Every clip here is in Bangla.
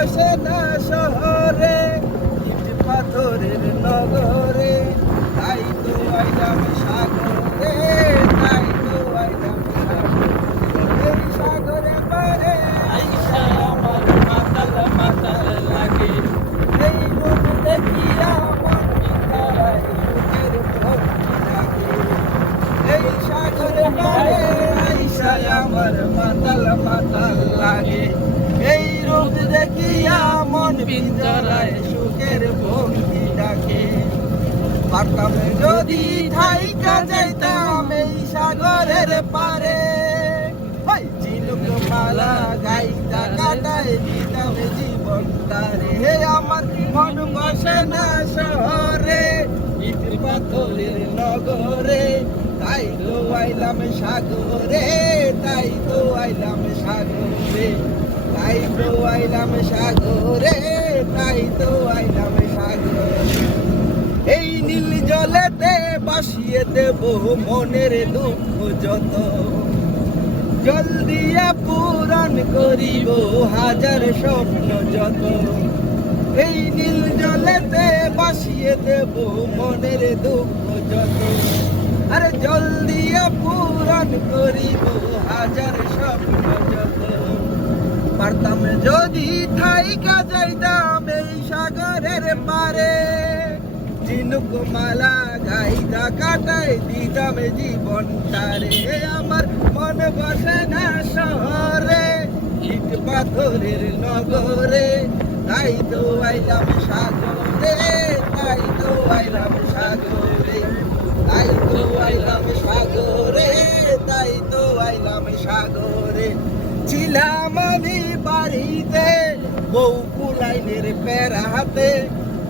আসে না শহরে ইট পাথরের নগরে, তাই তো আইলাম সাগরে, তাই তো আইলাম সাগরে। এই সাগরে পারে আইসা আমার মাতাল মাতাল লাগে, এই রূপ দেখিয়া মন ভিতরায় সুখের ভক্তি লাগে। এই সাগরে পারে আইসা আমার মাতাল মাতাল লাগে, এই রূপ দেখিয়া মন ভিতরায় সুখের ভক্তি ডাকে। পারতাম যদি থাইকা যাইতাম এই সাগরের পারে, ঝিনুক মালা গাইতা কাটায় দিতাম জীবনটারে। হে আমার মন বসে না শহরে ইট পাথরের নগরে, তাই তো আইলাম সাগরে, তাই তো আইলাম সাগরে, তাই তো আইলাম সাগরে, তাই তো আইলাম সাগরে। এই নীল জলেতে বাসিয়ে দেব মনের দুঃখ যত, জল দিয়া পূরণ করিব হাজার স্বপ্ন যত। এই নীল জলেতে বাসিয়ে দেব মনের দুঃখ যত, আরে জল দিয়া পূরণ করিব হাজার স্বপ্ন যত। পারতাম যদি থাইকা যাইতাম এই সাগরের পারে, ঝিনুক মালা গাইতা কাটাই দিতাম জীবনটারে। আমার মন বসে না শহরে ইট পাথরের নগরে, তাই তো আইলাম সাগরে, তাই তো আইলাম সাগরে, তাই তো আইলাম সাগরে, তাই তো আইলাম সাগরে। ছিলাম আমি বাড়িতে বউ কুলাইনের পেরাতে,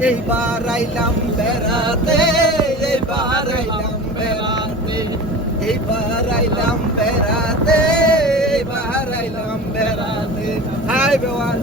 এইবার আইলাম বেড়াতে, এইবার আইলাম বেড়াতে, এইবার আইলাম বেড়াতে, এইবার আইলাম বেড়াতে। হাই বেওয়াল।